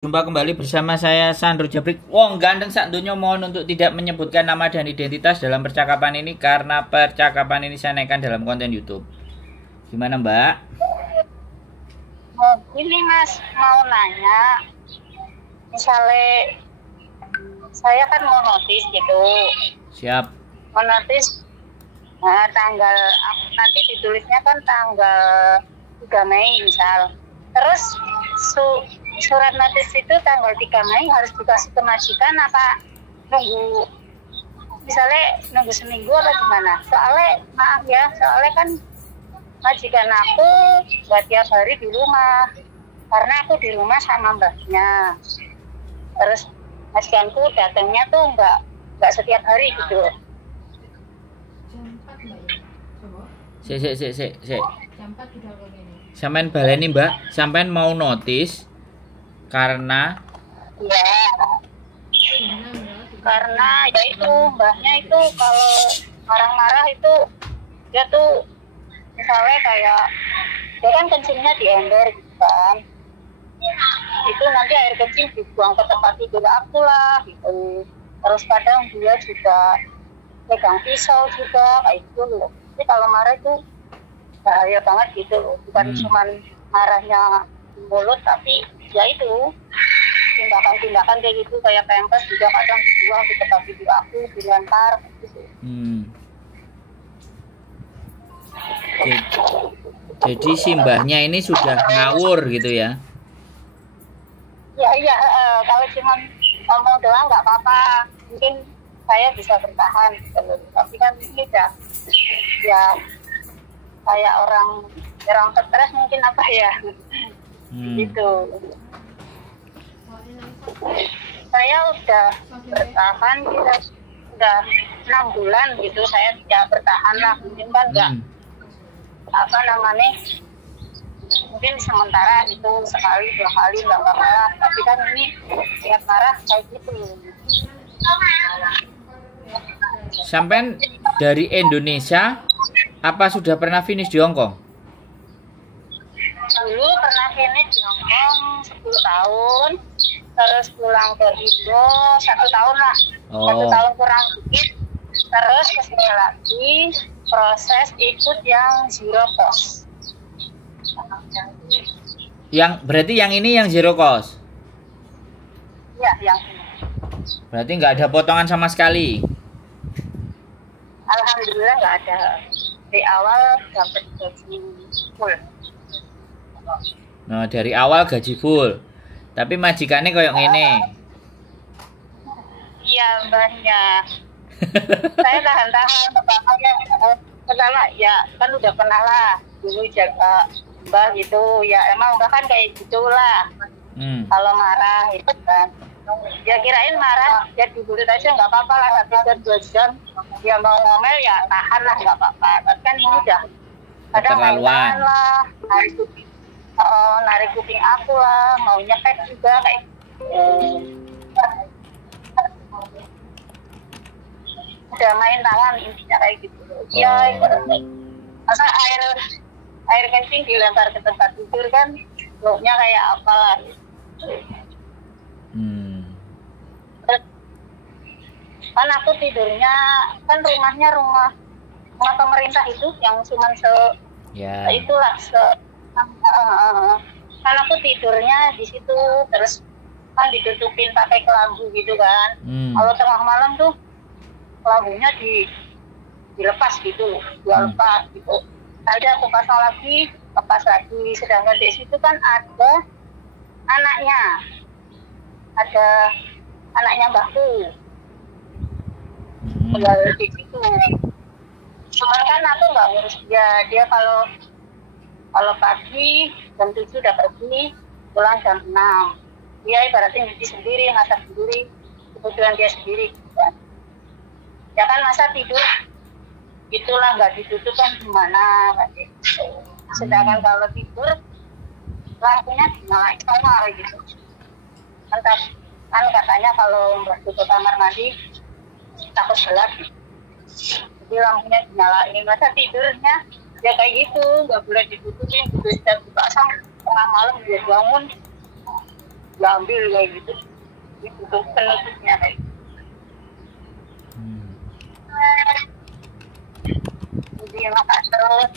Jumpa kembali bersama saya Sandro Jabrik. Wong ganteng sak donya, mohon untuk tidak menyebutkan nama dan identitas dalam percakapan ini karena percakapan ini saya naikkan dalam konten YouTube. Gimana Mbak? Ini Mas mau nanya, misalnya saya kan mau notis gitu, Siap. mau notis tanggal nanti ditulisnya kan tanggal 3 Mei misal, terus surat notis itu tanggal 3 Mei harus dikasih ke majikan apa nunggu, misalnya nunggu seminggu atau gimana? Soalnya maaf ya, soalnya kan majikan aku buat tiap hari di rumah karena aku di rumah sama mbaknya, terus majikanku datangnya tuh nggak setiap hari gitu. Sik. Sampean baleni Mbak, sampean mau notis karena Ya, karena ya itu mbahnya itu kalau marah-marah itu dia tuh misalnya kayak dia kan kencingnya di ember gitu kan, itu nanti air kencing dibuang ke tempat tidur aku lah gitu. Terus kadang dia juga pegang pisau juga kayak gitu loh. Jadi kalau marah itu bahaya banget gitu loh, bukan cuma marahnya di mulut tapi ya itu tindakan-tindakan kayak gitu, kayak pempes juga kadang dibuang di tempat tidur aku, dilempar gitu. Jadi si mbahnya ini sudah ngawur gitu ya? Ya, kalau cuma ngomong doang nggak apa-apa, mungkin saya bisa bertahan gitu. Tapi kan ini udah ya kayak orang stres mungkin apa ya gitu. Saya udah bertahan kita udah 6 bulan gitu, saya tidak bertahan lah, mungkin kan nggak apa namanya, mungkin sementara itu sekali 2 kali nggak apa-apa, tapi kan ini tiap marah kayak gitu. Sampean dari Indonesia apa sudah pernah finish di Hong Kong? Dulu pernah finish di Hong Kong 10 tahun, terus pulang ke Indo 1 tahun lah, 1 tahun kurang dikit, terus kesini lagi proses ikut yang zero cost. Yang berarti yang ini yang zero cost? Ya, yang ini. Berarti nggak ada potongan sama sekali? Alhamdulillah nggak ada. Di awal dapat gaji full. Nah, dari awal gaji full. Tapi majikannya kayak gini. Iya, mbahnya. Saya tahan-tahan pertama ya kan udah pernah lah dulu jaga mbah gitu. Ya emang mbah kan kayak gitulah. Kalau marah itu kan. Ya kirain marah, ya dibulut aja nggak apa-apa lah, 1 jam 2 jam. Dia mau ngomel ya tahan lah, nggak apa-apa. Tapi kan ini udah kadang main lah, narik kuping aku lah, mau nyepet juga kayak udah main tangan intinya kayak gitu. Ya masa air kencing dilempar ke tempat tidur kan baunya kayak apalah. Kan aku tidurnya kan rumahnya rumah pemerintah itu yang cuma itulah kan aku tidurnya di situ, terus kan ditutupin pakai kelambu gitu kan. Kalau tengah malam tuh kelambunya dilepas gitu, lepas gitu. Ada aku pasang lagi, lepas lagi. Sedangkan di situ kan ada anaknya mbakku tinggal di situ. Cuman kan aku nggak ngurus dia kalau pagi jam 7 udah pergi, pulang jam 6. Dia ibaratnya nyuci sendiri, masak sendiri, kebutuhan dia sendiri kan. Ya kan masa tidur itulah nggak ditutup kan gimana kan gitu. Sedangkan kalau tidur lampunya dinyalain semua gitu. Kan katanya kalau tutup kamar mandi takut gelap, jadi lampunya dinyalain. Masa tidurnya ya kayak gitu, nggak boleh ditutupin, bisa dipasang tengah malam dia bangun diambil kayak gitu. Itu tuh penutupnya kayak gitu. Jadi makan terus.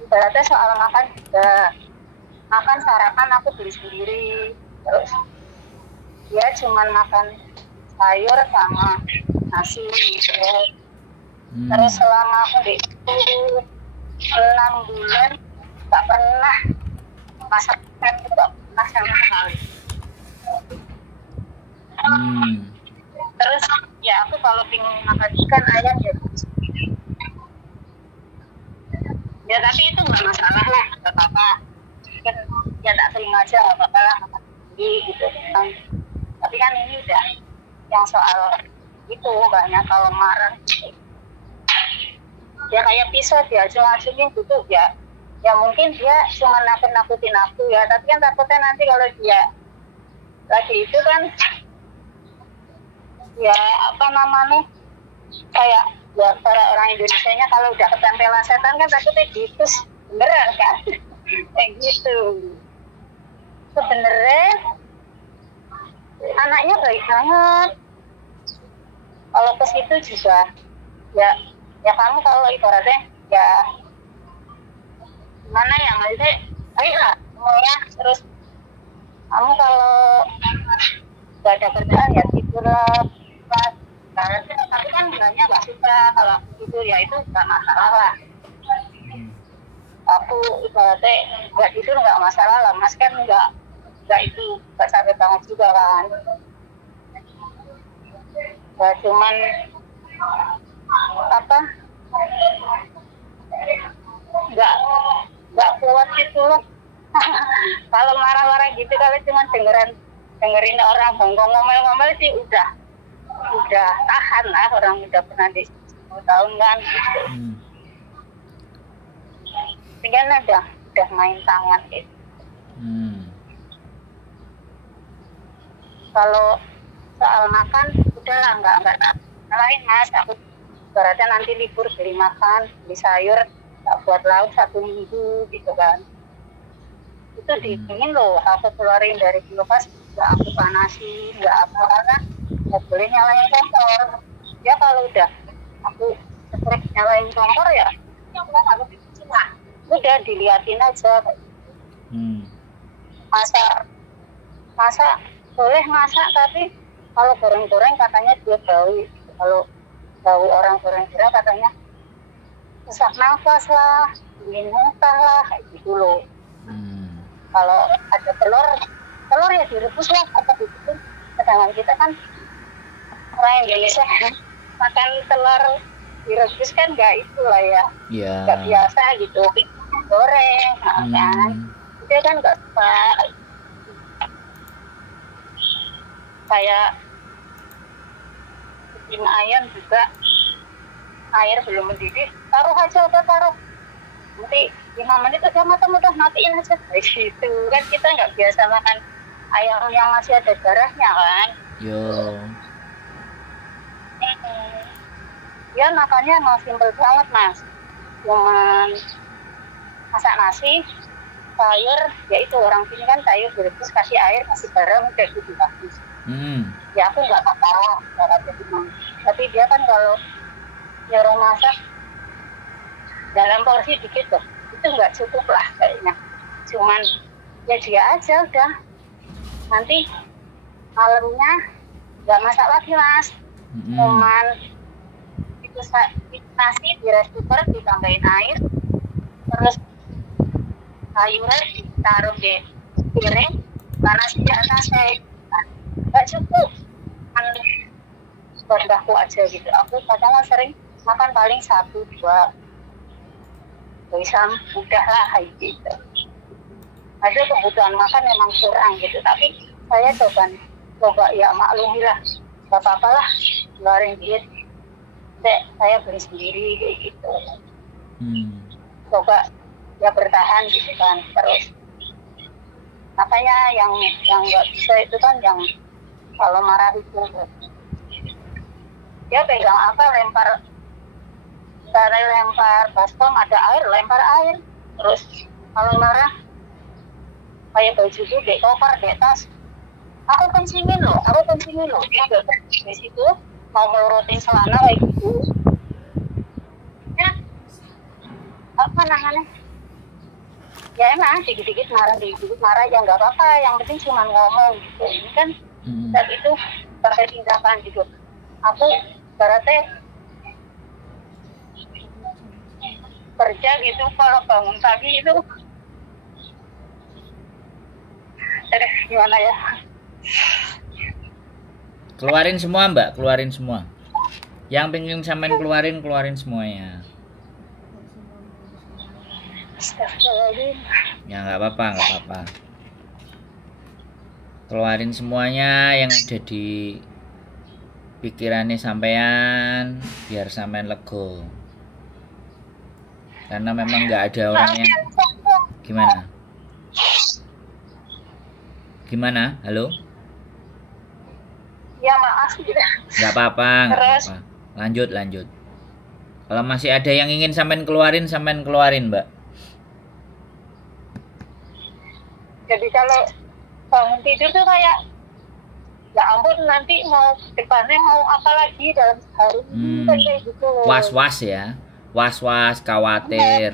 Ibaratnya soal makan juga. Makan sarapan aku beli sendiri. Terus dia cuman makan sayur sama nasi gitu. Terus selama aku di situ 6 bulan nggak pernah masak ikan, nggak pernah sama sekali. Terus ya aku kalau pingin makan ikan ayam ya ya tapi itu nggak masalah lah, nggak apa-apa kan, ya tak sering aja nggak apa-apa lah makan sendiri gitu kan. Tapi kan ini udah yang soal itu banyak kalau marah ya kayak pisau dia acung-acungin gitu ya. Ya mungkin dia cuma nakut-nakutin aku ya, tapi kan takutnya nanti kalau dia lagi itu kan ya apa namanya kayak ya para orang Indonesianya kalau udah ketempelan setan kan takutnya gitu beneran kan. Kayak gitu. Sebenarnya anaknya baik banget. Kalau ke situ juga ya kamu kalau ibaratnya ya gimana ya maksudnya ayolah semuanya. Terus kamu kalau nggak ada kerjaan ya tidurlah. Tapi kan bilangnya nggak suka kalau tidur ya itu nggak masalah lah. Aku ibaratnya nggak tidur nggak masalah lah mas, kan nggak itu nggak sampai banget juga kan. Ya cuman apa nggak kuat gitu loh. Kalau marah-marah gitu kalau cuma dengerin orang bongkong ngomel-ngomel sih udah tahan lah, orang udah pernah di 10 tahun kan gitu. Tinggal udah main tangan gitu. Kalau soal makan udahlah nggak lain mas, aku ibaratnya nanti libur beli makan, beli sayur, tak buat lauk 1 minggu gitu kan. Itu dingin loh, aku keluarin dari kulkas, nggak aku panasin, nggak apa-apa, nggak boleh nyalain kompor. Ya kalau udah aku setrek nyalain kompor ya udah diliatin aja. Masak boleh masak, tapi kalau goreng-goreng katanya dia bau. Kalau bau orang goreng-goreng katanya sesak nafas lah, ingin muntah lah, kayak gitu loh. Kalau ada telur ya direbus lah atau dibikin. Sedangkan kita kan orang Indonesia makan telur direbus kan nggak itulah ya, nggak biasa gitu, goreng kan. Dia kan nggak suka. Kayak bikin ayam juga, air belum mendidih taruh aja, udah taruh nanti 5 menit udah matang, udah matiin aja gitu kan. Kita nggak biasa makan ayam yang masih ada darahnya kan. Ya makannya emang simpel banget mas, cuman masak nasi, sayur, ya itu orang sini kan sayur direbus kasih air kasih garam udah gitu bagus. Ya aku nggak apa-apa caranya gimana, tapi dia kan kalau nyuruh masak dalam porsi dikit loh, itu nggak cukup lah kayaknya. Cuman ya dia aja udah nanti malamnya nggak masak lagi mas, cuman itu nasi di rice cooker ditambahin air, terus sayurnya ditaruh di piring panas di atasnya. Nggak cukup kan buat mbahku aja gitu. Aku kadang sering makan paling 1-2 bisa udah lah kayak gitu. Ada kebutuhan makan memang kurang gitu, tapi saya coba ya maklumi lah, gak apa-apa lah keluarin duit, saya beli sendiri kayak gitu. Coba ya bertahan gitu kan. Terus makanya yang nggak bisa itu kan yang kalau marah itu dia pegang apa lempar baskom, ada air lempar air. Terus kalau marah kayak baju itu dek koper dek tas Aku kencingin loh dia udah di situ mau melorotin celana kayak gitu ya apa namanya ya emang dikit-dikit marah ya nggak apa-apa yang penting cuma ngomong gitu ini kan saat itu pakai tindakan gitu aku berarti kerja gitu kalau bangun pagi itu gimana ya Keluarin semua Mbak, keluarin semua. Yang pengen sampean keluarin semuanya. Ya nggak apa-apa. Keluarin semuanya yang ada di pikirannya sampean biar sampean lego. Karena memang nggak ada orangnya. Gimana? Halo? Ya maaf gitu. Nggak apa-apa. Lanjut. Kalau masih ada yang ingin sampean keluarin, Mbak. Jadi kalau bangun tidur tuh kayak ya ampun nanti mau depannya mau apa lagi dalam hari ini kayak gitu. Was-was ya. Was-was, khawatir.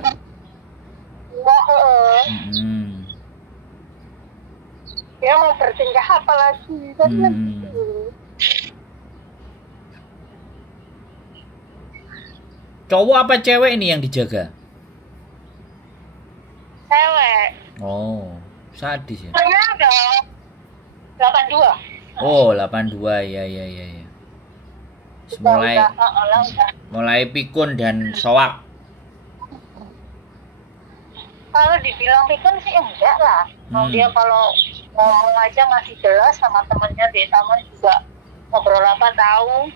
Ya mau bertingkah apa lagi kan gitu. Cowok apa cewek ini yang dijaga? Cewek. Oh, sadis ya. Saya udah 82. Oh, 82 ya. Mulai pikun dan soak. Kalau dibilang pikun sih enggak lah. Dia kalau ngomong aja masih jelas sama temennya di taman juga ngobrol apa tahu.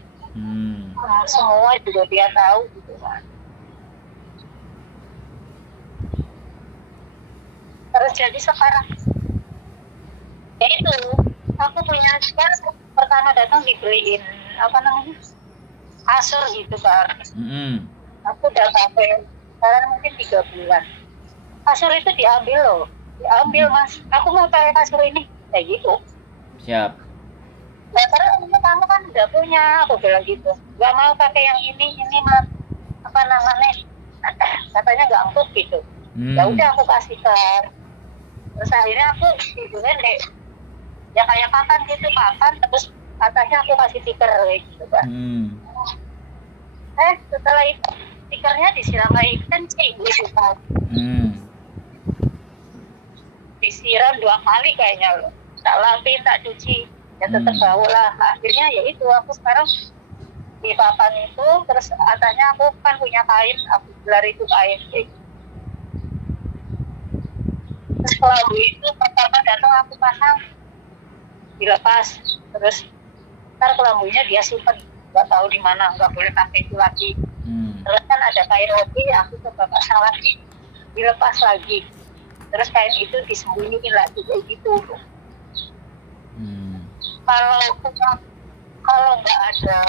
Semua juga dia tahu gitu kan. Terus jadi sekarang ya itu aku punya kan pertama datang dibeliin apa namanya kasur gitu kan. Aku udah pakai sekarang mungkin 3 bulan. Kasur itu diambil mas. Aku mau pakai kasur ini kayak gitu. Siap. Nah terus kamu kan udah punya, aku bilang gitu. Gak mau pakai yang ini mas. Apa namanya? Katanya gak empuk gitu. Ya udah aku kasihkan. Terus akhirnya aku tidurnya deh. Ya kayak papan gitu, terus atasnya aku kasih tikar gitu kan. Setelah itu tikarnya disiram air kencing gitu kan. Disiram 2 kali kayaknya loh. Tak lapin, tak cuci. Ya tetap bau lah. Akhirnya ya itu aku sekarang di papan itu, terus atasnya aku kan punya kain, aku gelar itu kain. Terus kelambu itu pertama datang aku pasang, dilepas, terus ntar kelambunya dia simpen, nggak tahu di mana, nggak boleh pakai itu lagi. Terus kan ada kain roti, aku coba pasang lagi, dilepas lagi, terus kain itu disembunyiin lagi kayak gitu. Kalau nggak ada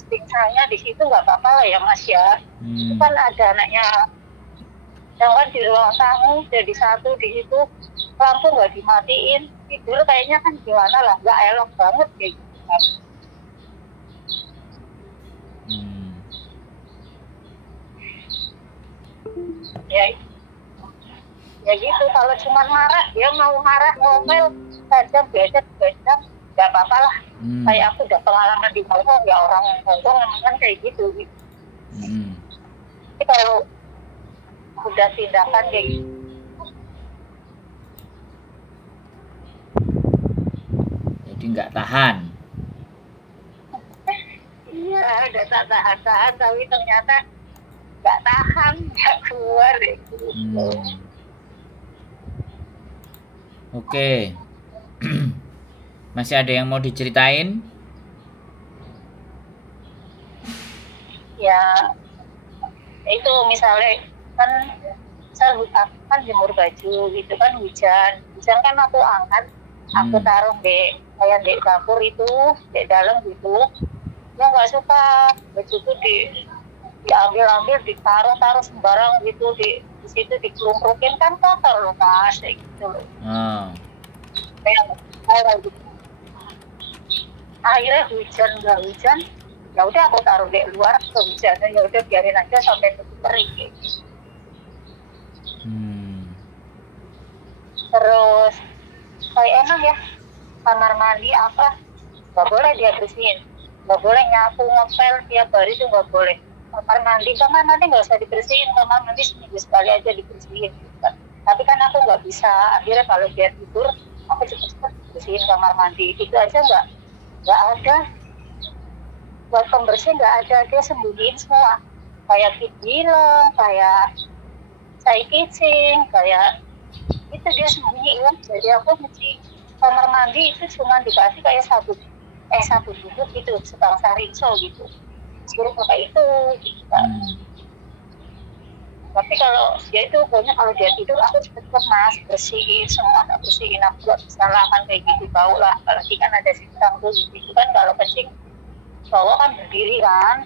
stiksanya di situ nggak apa-apa lah ya mas ya. Itu kan ada anaknya yang kan di ruang tamu jadi satu di situ, lampu nggak dimatiin, tidur kayaknya kan gimana lah, nggak elok banget kayak gitu kan. Ya gitu, kalau cuma marah dia mau marah ngomel tajam biasa nggak apa-apa lah. Kayak aku udah pengalaman di Hongkong, ya orang Hongkong kan kayak gitu. Tapi kalau udah tindakan kayak gitu, jadi nggak tahan. Iya, udah tak tahan, tapi ternyata nggak tahan, nggak keluar deh. Oke. Masih ada yang mau diceritain? Ya, itu misalnya kan jemur baju gitu kan, hujan kan aku angkat, aku taruh di kayak di dapur itu, di dalam gitu. Dia nggak suka bajuku diambil ditaruh sembarang gitu di situ, dikelumpukin kan kotor loh mas, kayak gitu loh. Kayak gitu. akhirnya hujan nggak hujan, ya udah aku taruh di luar kehujanan, ya udah biarin aja sampai kering gitu. Terus kayak enak ya, kamar mandi apa nggak boleh dia bersihin, nggak boleh nyapu ngepel tiap hari itu nggak boleh. Kamar mandi nggak usah dibersihin, kamar mandi seminggu sekali aja dibersihin gitu. Tapi kan aku nggak bisa, akhirnya kalau dia tidur aku cepet-cepet bersihin kamar mandi, itu aja nggak ada buat pembersih, nggak ada, dia sembunyiin semua kayak bilang kayak saya kicing kayak itu dia sembunyiin. Jadi aku mesti kamar mandi itu cuma dikasih kayak sabun bubuk gitu, sebangsa rinso gitu, suruh pakai itu gitu kan. Tapi kalau dia itu pokoknya kalau dia tidur aku cepet-cepet mas bersihin semua, aku bersihin, aku gak bisa lah kan kayak gitu, bau lah, apalagi kan ada sintang tuh gitu kan, kalau kencing cowok kan berdiri kan.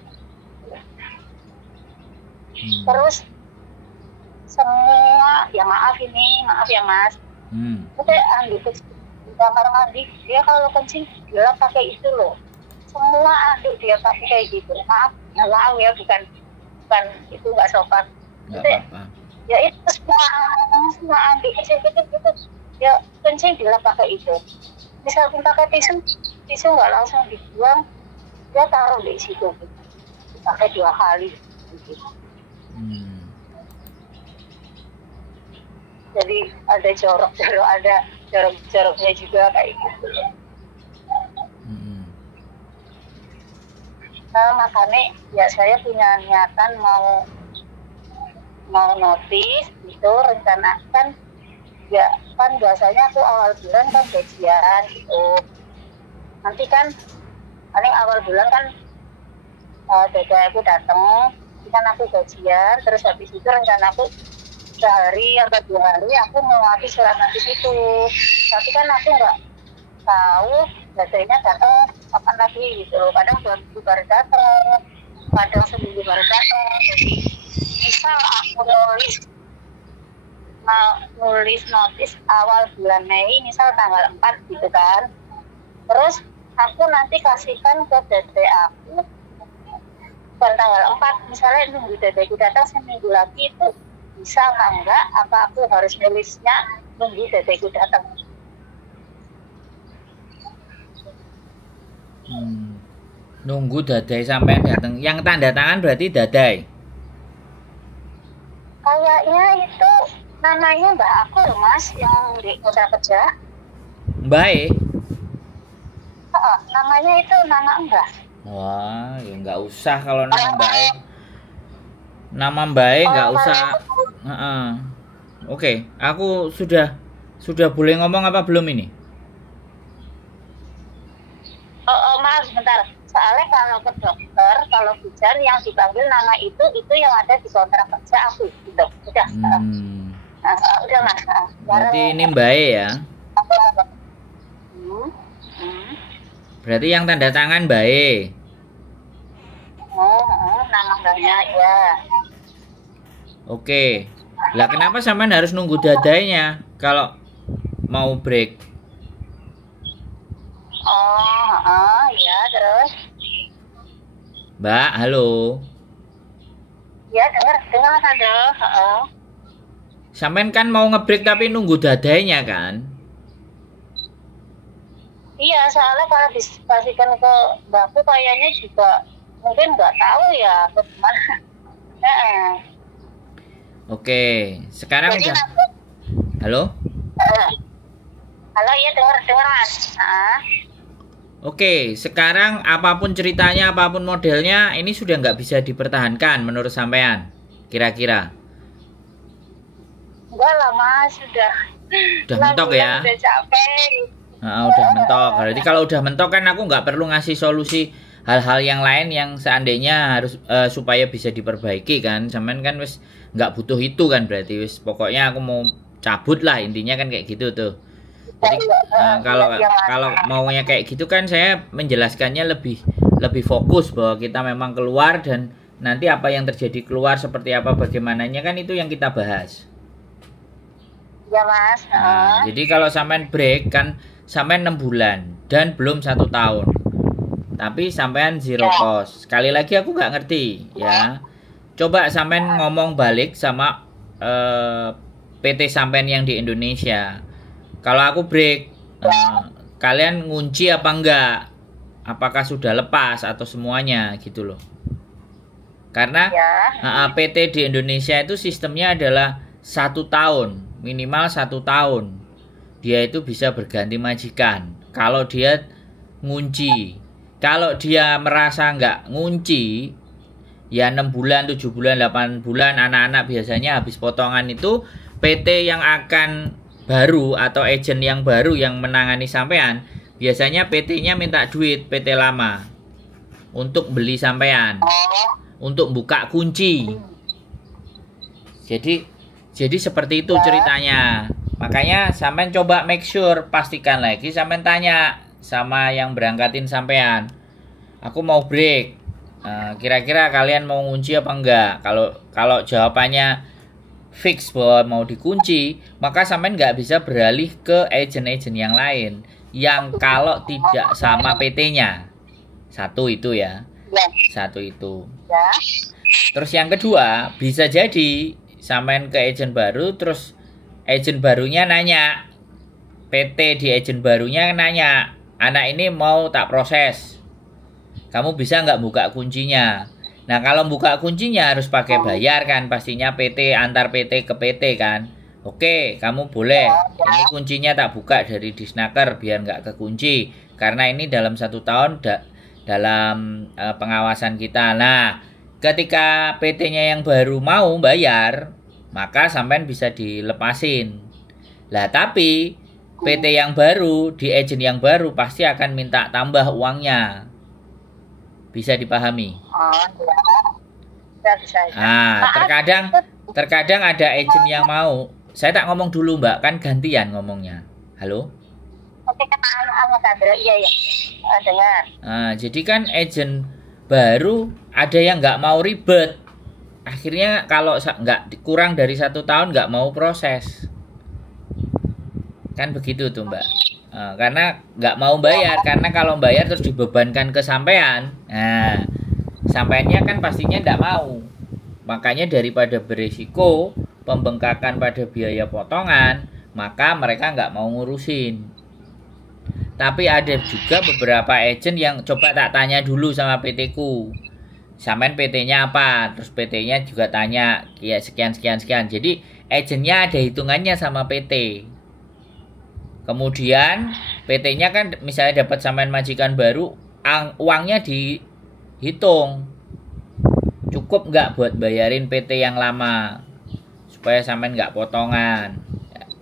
Terus semua ya maaf ya mas, udah ambil di kamar mandi dia kalau kencing dia pakai itu loh, semua anduk dia pakai kayak gitu. Maaf ya, bukan itu nggak sopan. Nggak apa-apa. Ya itu semua anduk kecil-kecil gitu ya kencing dia pakai itu. Misalkan pakai tisu nggak langsung dibuang, dia taruh di situ gitu. Pakai 2 kali gitu. Jadi ada joroknya juga kayak gitu. Nah, makanya ya saya punya niatan mau notis itu, rencanakan ya kan biasanya aku awal bulan kan gajian gitu. Nanti kan paling awal bulan kan dada aku datang, kan aku gajian, terus habis itu rencana aku sehari atau 2 hari aku mau ngasih surat nanti itu. Tapi kan aku nggak tahu dadanya datang kapan lagi gitu. Kadang 2 minggu baru datang, kadang seminggu baru datang. Jadi misal aku nulis notis awal bulan Mei, misal tanggal 4 gitu kan. Terus aku nanti kasihkan ke dede aku pada tanggal 4, misalnya nunggu dedeku datang seminggu lagi, itu bisa enggak? Apa aku harus nulisnya nunggu dedeku datang? Nunggu dadai sampai datang. Yang tanda tangan berarti dadai. Kayaknya itu namanya mbak aku loh mas, yang di kontrak kerja. Mbak Namanya itu nama mbak. Wah, ya nggak usah kalau nama Mbak E. Nama Mbak E nggak usah. Oke, aku sudah boleh ngomong apa belum ini? Maaf sebentar. Soalnya kalau ke dokter, kalau bicar yang dipanggil nama itu yang ada di kontrak kerja aku gitu. Udah. Udah mas. Berarti ini Mbak E ya? Berarti yang tanda tangan Mbak E. Nama mbaknya ya. Oke. Lah kenapa sampean harus nunggu dadainya kalau mau break? Ya terus. Mbak, halo. Ya dengar mas ada. Sampean kan mau ngebreak tapi nunggu dadainya kan? Iya, soalnya kalau dipastikan ke mbakku kayaknya juga mungkin nggak tahu ya bagaimana. Oke, sekarang jadi udah. Halo? Halo, ya dengar mas. Oke, sekarang apapun ceritanya, apapun modelnya, ini sudah nggak bisa dipertahankan menurut sampean, kira-kira? Enggak lah mas, sudah mentok ya? Udah capek. Udah mentok. Berarti kalau udah mentok kan aku nggak perlu ngasih solusi hal-hal yang lain yang seandainya harus supaya bisa diperbaiki kan. Sampean kan wis nggak butuh itu kan, berarti wis pokoknya aku mau cabut lah, intinya kan kayak gitu tuh. Jadi kalau maunya kayak gitu kan saya menjelaskannya lebih fokus bahwa kita memang keluar dan nanti apa yang terjadi keluar seperti apa bagaimananya kan itu yang kita bahas. Ya mas. Jadi kalau sampean break kan sampai 6 bulan dan belum 1 tahun. tapi sampean zero cost. Sekali lagi aku nggak ngerti ya. Coba sampean ngomong balik sama PT sampean yang di Indonesia. Kalau aku break, kalian ngunci apa enggak? Apakah sudah lepas atau semuanya gitu loh. Karena PT di Indonesia itu sistemnya adalah 1 tahun, minimal 1 tahun. Dia itu bisa berganti majikan. Kalau dia ngunci, kalau dia merasa nggak ngunci, ya 6 bulan, 7 bulan, 8 bulan, anak-anak biasanya habis potongan itu, PT yang akan baru atau agen yang baru yang menangani sampean, biasanya PT-nya minta duit PT lama untuk beli sampean, untuk buka kunci. Jadi seperti itu ceritanya. Makanya sampean coba make sure, pastikan lagi sampean tanya sama yang berangkatin sampean. Aku mau break. Kira-kira kalian mau ngunci apa enggak? Kalau jawabannya fix bahwa mau dikunci, maka sampean nggak bisa beralih ke agen-agen yang lain yang kalau tidak sama PT-nya. Satu itu ya. Satu itu. Terus yang kedua, bisa jadi sampean ke agen baru, terus agen barunya nanya, PT di agen barunya nanya, anak ini mau tak proses, kamu bisa nggak buka kuncinya? Nah kalau buka kuncinya harus pakai bayar kan, pastinya PT, antar PT ke PT kan. Oke, kamu boleh, ini kuncinya tak buka dari Disnaker biar nggak kekunci, karena ini dalam 1 tahun dalam pengawasan kita. Nah ketika PT-nya yang baru mau bayar, maka sampean bisa dilepasin. Lah tapi PT yang baru di agen yang baru pasti akan minta tambah uangnya. Bisa dipahami? Nah, terkadang ada agen yang mau. Saya tak ngomong dulu Mbak, kan gantian ngomongnya. Halo? Oke, iya. Dengar. Nah, jadi kan agen baru ada yang nggak mau ribet. Akhirnya kalau nggak kurang dari 1 tahun nggak mau proses, kan begitu tuh Mbak. Karena nggak mau bayar, karena kalau bayar terus dibebankan ke sampean, nah sampeannya kan pastinya nggak mau. Makanya daripada berisiko pembengkakan pada biaya potongan, maka mereka nggak mau ngurusin. Tapi ada juga beberapa agen yang coba tak tanya dulu sama PT ku, sampean PT-nya apa, terus PT-nya juga tanya ya sekian. Jadi agennya ada hitungannya sama PT. Kemudian PT-nya kan misalnya dapat sampean majikan baru, uangnya dihitung cukup nggak buat bayarin PT yang lama, supaya sampean nggak potongan,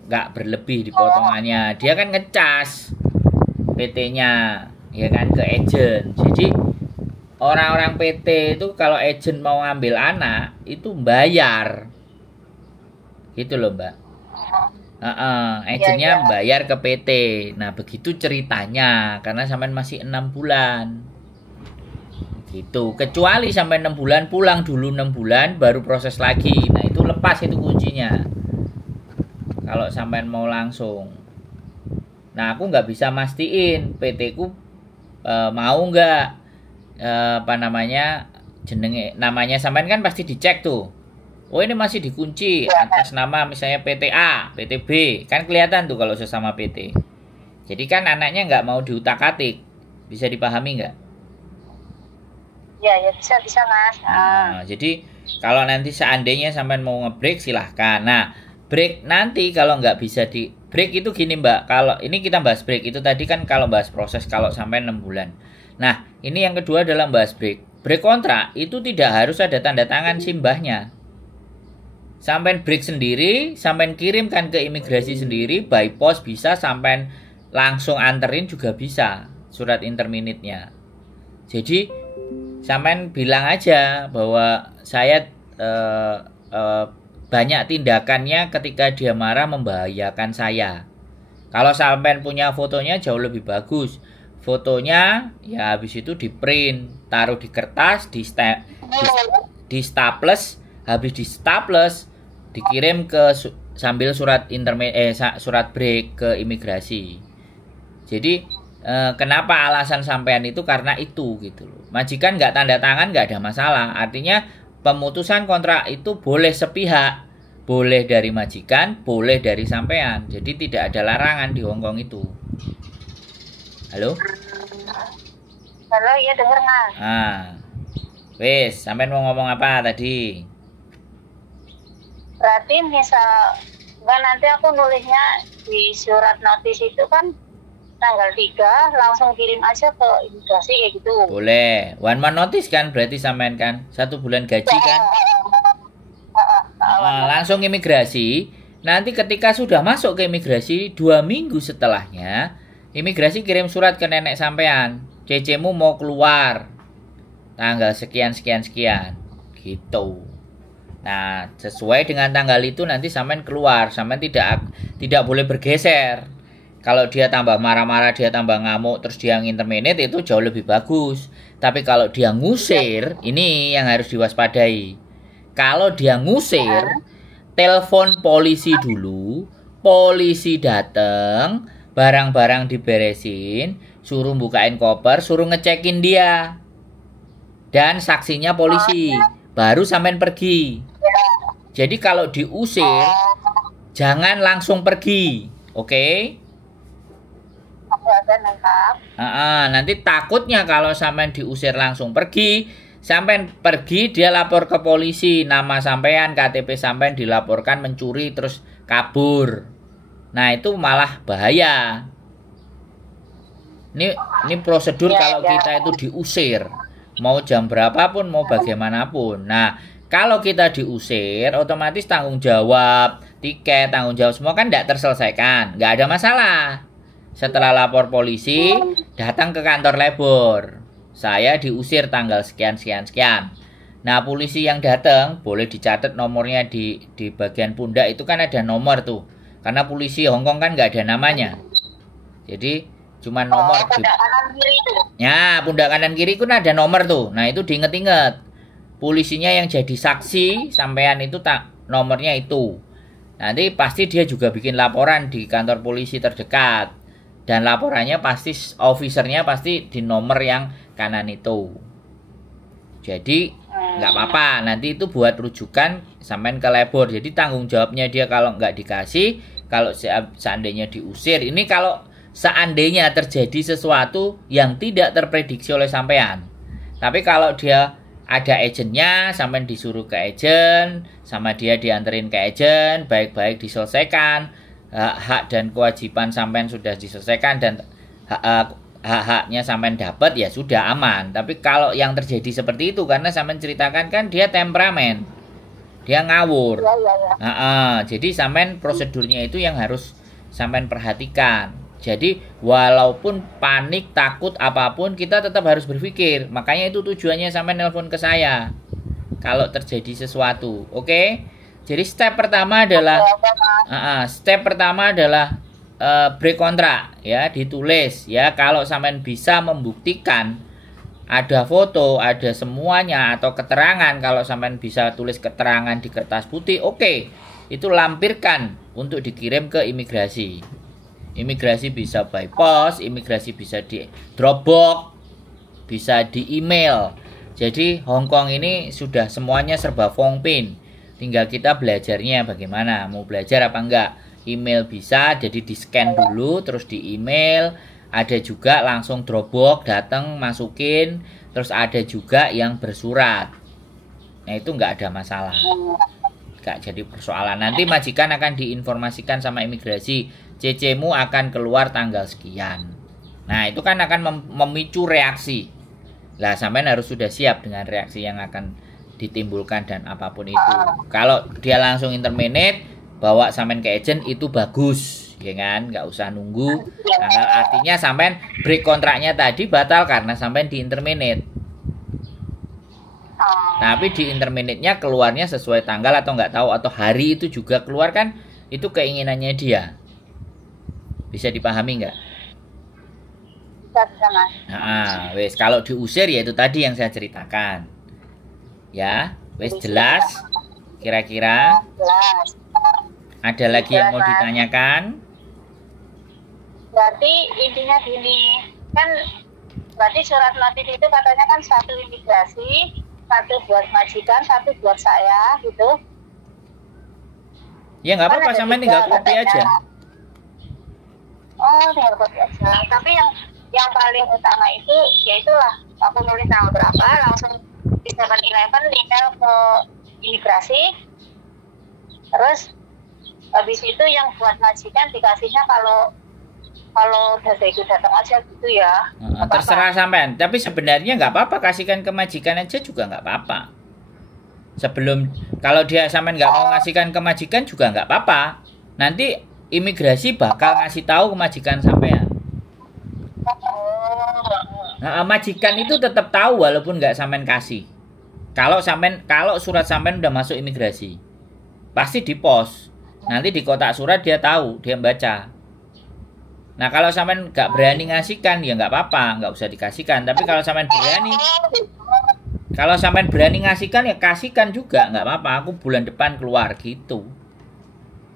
nggak berlebih di potongannya. Dia kan ngecas PT-nya ya kan ke agen. Jadi orang-orang PT itu kalau agen mau ngambil anak itu bayar, gitu loh Mbak. Agennya bayar ke PT. Nah begitu ceritanya, karena sampean masih 6 bulan gitu. Kecuali sampai 6 bulan pulang dulu 6 bulan baru proses lagi. Nah itu lepas itu kuncinya. Kalau sampean mau langsung. Nah aku nggak bisa mastiin PT ku mau nggak jenenge namanya sampean kan pasti dicek tuh. Oh ini masih dikunci atas nama misalnya PT A, PT B, kan kelihatan tuh kalau sesama PT. Jadi kan anaknya nggak mau diutak-atik, bisa dipahami nggak? Ya bisa Mas. Nah, jadi kalau nanti seandainya sampean mau ngebreak silahkan. Nah break nanti kalau nggak bisa di break itu gini Mbak, kalau ini kita bahas break itu tadi kan kalau bahas proses kalau sampai 6 bulan. Nah ini yang kedua adalah bahas break. Break kontrak itu tidak harus ada tanda tangan simbahnya. Sampai break sendiri, sampai kirimkan ke imigrasi sendiri, by post bisa, sampai langsung anterin juga bisa surat interminate-nya. Jadi sampai bilang aja bahwa saya banyak tindakannya ketika dia marah membahayakan saya. Kalau sampai punya fotonya jauh lebih bagus. Fotonya ya habis itu di print, taruh di kertas, di staples. Habis di staples dikirim ke sambil surat break ke imigrasi. Jadi Kenapa alasan sampean itu karena itu gitu loh. Majikan nggak tanda tangan nggak ada masalah. Artinya pemutusan kontrak itu boleh sepihak, boleh dari majikan, boleh dari sampean. Jadi tidak ada larangan di Hongkong itu. Halo? Halo, iya denger Mas. Wes, sampean mau ngomong apa tadi? Berarti misal kan nanti aku nulisnya di surat notis itu kan tanggal 3 langsung kirim aja ke imigrasi kayak gitu. Boleh. One month notice kan berarti sampean kan 1 bulan gaji kan? Langsung imigrasi. Nanti ketika sudah masuk ke imigrasi 2 minggu setelahnya, imigrasi kirim surat ke nenek sampean. CC-mu mau keluar tanggal sekian sekian sekian gitu. Nah, sesuai dengan tanggal itu nanti sampean keluar. Sampean tidak boleh bergeser. Kalau dia tambah marah-marah, dia tambah ngamuk, terus dia nginterminate, itu jauh lebih bagus. Tapi kalau dia ngusir, ini yang harus diwaspadai. Kalau dia ngusir, telepon polisi dulu, polisi datang, barang-barang diberesin, suruh bukain koper, suruh ngecekin dia. Dan saksinya polisi, baru sampean pergi. Jadi kalau diusir, jangan langsung pergi, oke? Nanti takutnya kalau sampean diusir langsung pergi, sampean pergi dia lapor ke polisi, nama sampean, KTP sampean dilaporkan mencuri terus kabur. Nah, itu malah bahaya. Ini prosedur kalau kita itu diusir, mau jam berapapun, mau bagaimanapun. Nah, kalau kita diusir, otomatis tanggung jawab, tiket, tanggung jawab semua kan tidak terselesaikan, nggak ada masalah. Setelah lapor polisi, datang ke kantor labor. Saya diusir tanggal sekian, sekian, sekian. Nah, polisi yang datang, boleh dicatat nomornya di bagian pundak, itu kan ada nomor tuh. Karena polisi Hongkong kan nggak ada namanya. Jadi, cuma nomor. Pundak kanan kiri itu. Ya, pundak kanan kiri kan ada nomor tuh. Nah, itu diinget-inget. Polisinya yang jadi saksi, sampean itu nomornya itu. Nanti pasti dia juga bikin laporan di kantor polisi terdekat. Dan laporannya pasti, officernya pasti di nomor yang kanan itu. Jadi nggak apa-apa, nanti itu buat rujukan sampean ke labor. Jadi tanggung jawabnya dia kalau nggak dikasih, kalau seandainya diusir. Ini kalau seandainya terjadi sesuatu yang tidak terprediksi oleh sampean. Tapi kalau dia ada agennya, sampean disuruh ke agen, sama dia dianterin ke agen, baik-baik diselesaikan. Hak dan kewajiban sampean sudah diselesaikan dan hak-haknya sampean dapat, ya sudah aman. Tapi kalau yang terjadi seperti itu karena sampean ceritakan kan dia temperamen, dia ngawur. Jadi sampean prosedurnya itu yang harus sampean perhatikan. Jadi walaupun panik, takut apapun, kita tetap harus berpikir. Makanya itu tujuannya sampean nelpon ke saya kalau terjadi sesuatu, oke? Jadi step pertama adalah break kontrak, ya, ditulis ya. Kalau sampean bisa membuktikan ada foto, ada semuanya atau keterangan, kalau sampean bisa tulis keterangan di kertas putih, oke. Itu lampirkan untuk dikirim ke imigrasi. Imigrasi bisa by post, imigrasi bisa di Dropbox, bisa di email. Jadi Hongkong ini sudah semuanya serba Phongpin. Tinggal kita belajarnya bagaimana, mau belajar apa enggak. Email bisa, jadi di scan dulu, terus di email. Ada juga langsung Dropbox, datang, masukin. Terus ada juga yang bersurat. Nah, itu enggak ada masalah. Enggak jadi persoalan. Nanti majikan akan diinformasikan sama imigrasi, CC-mu akan keluar tanggal sekian. Nah, itu kan akan memicu reaksi. Lah, sampean harus sudah siap dengan reaksi yang akan ditimbulkan dan apapun itu. Kalau dia langsung interminate, bawa sampean ke agent, itu bagus, ya kan? Nggak usah nunggu. Nah, artinya sampean break kontraknya tadi batal karena sampean di interminate. Tapi di interminate-nya keluarnya sesuai tanggal atau nggak tahu, atau hari itu juga keluar kan, itu keinginannya dia. Bisa dipahami nggak? Bisa, Mas. Nah, wes kalau diusir ya itu tadi yang saya ceritakan. Ya, wes jelas. Kira-kira ada lagi yang mau ditanyakan? Berarti intinya gini, kan berarti surat notif itu katanya kan satu imigrasi, satu buat majikan, satu buat saya gitu. Ya nggak Kan apa-apa, ada sampean tiga tinggal copy katanya. aja. Oh, tinggal kopi aja. Tapi yang paling utama itu, ya itulah aku nulis tanggal berapa, langsung di 7-Eleven email ke imigrasi. Terus habis itu yang buat majikan dikasihnya kalau udah saya datang aja gitu ya. Terserah sampean. Tapi sebenarnya nggak apa-apa, kasihkan ke majikan aja juga nggak apa-apa. Sebelum, kalau dia sampean nggak mau ngasihkan ke majikan juga nggak apa-apa. Nanti imigrasi bakal ngasih tahu ke majikan sampean. Nah, majikan itu tetap tahu walaupun nggak sampean kasih. Kalau surat sampean udah masuk imigrasi, pasti di pos. Nanti di kotak surat dia tahu, dia baca. Nah, kalau sampean nggak berani ngasihkan, ya nggak apa-apa, nggak usah dikasihkan. Tapi kalau sampean berani ngasihkan, ya kasihkan juga, nggak apa-apa. Aku bulan depan keluar gitu.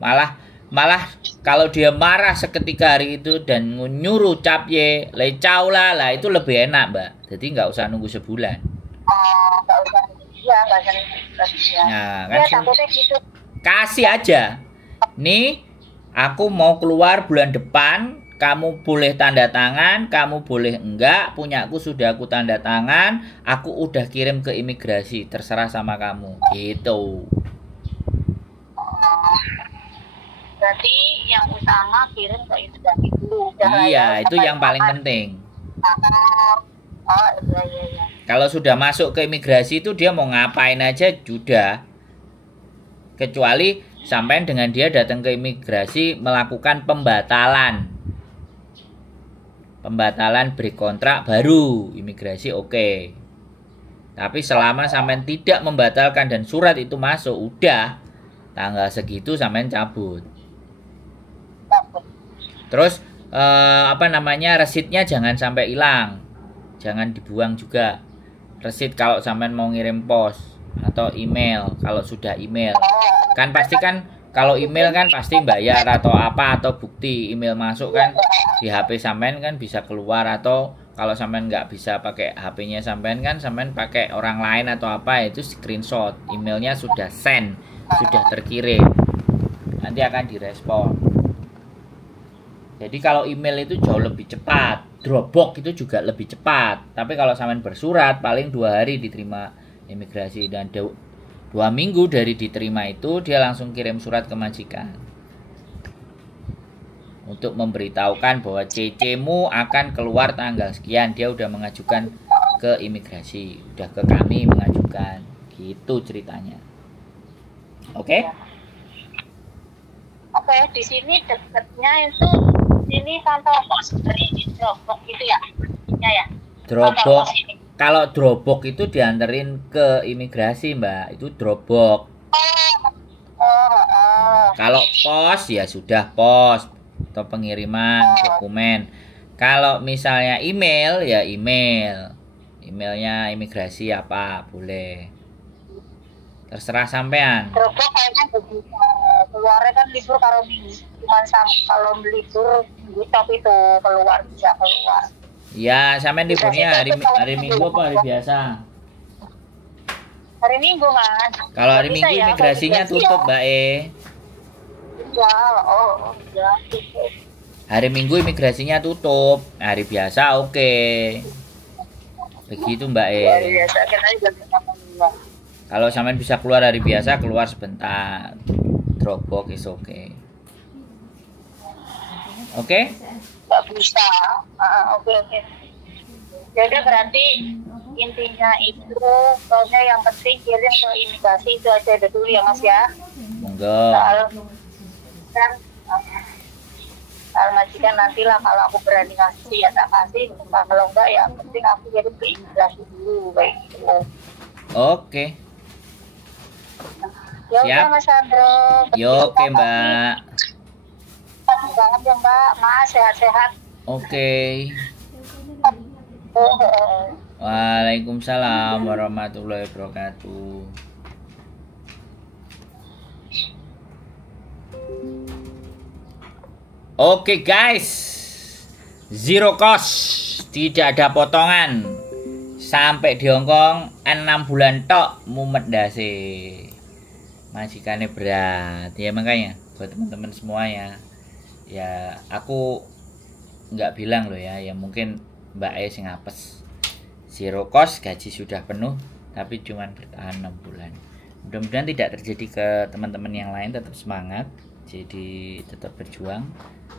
Malah kalau dia marah seketika hari itu dan nyuruh capye, lecau lah, itu lebih enak, Mbak. Jadi nggak usah nunggu sebulan. Nggak usah, ya nggak usah. Nah, kan Ya, takutnya gitu. kasih aja. Nih, aku mau keluar bulan depan. Kamu boleh tanda tangan, kamu boleh enggak, punyaku sudah aku tanda tangan, aku udah kirim ke imigrasi, terserah sama kamu, gitu. Berarti yang utama kirim ke imigrasi dulu. Iya, itu yang paling penting. Oh, iya. Kalau sudah masuk ke imigrasi itu dia mau ngapain aja sudah. Kecuali sampai dengan dia datang ke imigrasi melakukan pembatalan break kontrak baru imigrasi oke. Tapi selama sampean tidak membatalkan dan surat itu masuk, udah tanggal segitu sampean cabut. Terus resitnya jangan sampai hilang, jangan dibuang juga. Resit kalau sampean mau ngirim pos atau email, kalau sudah email kan pasti kan. Kalau email kan pasti bayar atau apa, atau bukti email masuk kan di HP sampean kan bisa keluar. Atau kalau sampean nggak bisa pakai HP-nya sampean kan sampean pakai orang lain atau apa, itu screenshot emailnya sudah send, sudah terkirim, nanti akan direspon. Jadi kalau email itu jauh lebih cepat, Dropbox itu juga lebih cepat. Tapi kalau sampean bersurat paling 2 hari diterima imigrasi, dan 2 minggu dari diterima itu dia langsung kirim surat ke majikan untuk memberitahukan bahwa CC-mu akan keluar tanggal sekian. Dia udah mengajukan ke imigrasi, udah ke kami mengajukan, gitu ceritanya. Oke? Oke, di sini dekatnya itu ini kantor pos dari Dropbox gitu ya? Ya. Dropbox. Kalau Dropbox itu dianterin ke imigrasi, Mbak. Itu Dropbox. Kalau pos ya sudah pos atau pengiriman dokumen. Kalau misalnya email ya email. Emailnya imigrasi apa boleh. Terserah sampean. Dropbox kayaknya keluarnya kan libur karo minggu. Cuman kalau libur tapi itu bisa keluar. Ya, sampean liburnya hari Minggu apa hari biasa? Hari Minggu, Mas. Kalau hari Minggu ya, imigrasinya tutup, Mbak E. Ya, tutup. Hari Minggu imigrasinya tutup, hari biasa oke. Begitu, Mbak E. Kalau sampean bisa keluar hari biasa, keluar sebentar. Dropbox is oke. Oke? Nggak bisa. Oke. Jadi berarti intinya itu pokoknya yang penting kirim ke imigrasi itu aja dulu ya, Mas ya. Enggak. Kalau majikan nantilah, kalau aku berani ngasih ya tak kasih, kalau enggak ya penting aku kirim ke imigrasi dulu kayak gitu. Oke. Ya Siap. udah, Mas Andro. Oke, Mbak. Terima banget ya, Mbak. Mas sehat-sehat. Oke. Waalaikumsalam warahmatullahi wabarakatuh. Oke guys, zero cost, tidak ada potongan. Sampai di Hongkong 6 bulan tok mumet dasi. Majikannya berat. Ya makanya buat teman-teman semua ya aku nggak bilang loh ya mungkin Mbak E sing apes. Zero cost, gaji sudah penuh tapi cuman bertahan 6 bulan. Mudah-mudahan tidak terjadi ke teman-teman yang lain, tetap semangat. Jadi tetap berjuang.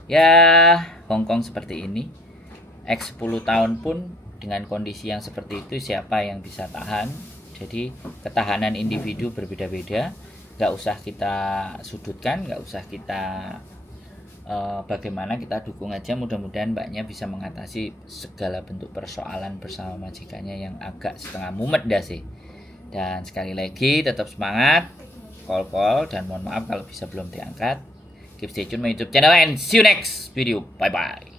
Ya, Hongkong seperti ini. X 10 tahun pun dengan kondisi yang seperti itu siapa yang bisa tahan. Jadi ketahanan individu berbeda-beda, nggak usah kita sudutkan, nggak usah kita bagaimana, kita dukung aja. Mudah-mudahan mbaknya bisa mengatasi segala bentuk persoalan bersama majikannya yang agak setengah mumet dah sih. Dan sekali lagi tetap semangat, call dan mohon maaf kalau bisa belum diangkat. Keep stay tune my YouTube channel and see you next video. Bye bye.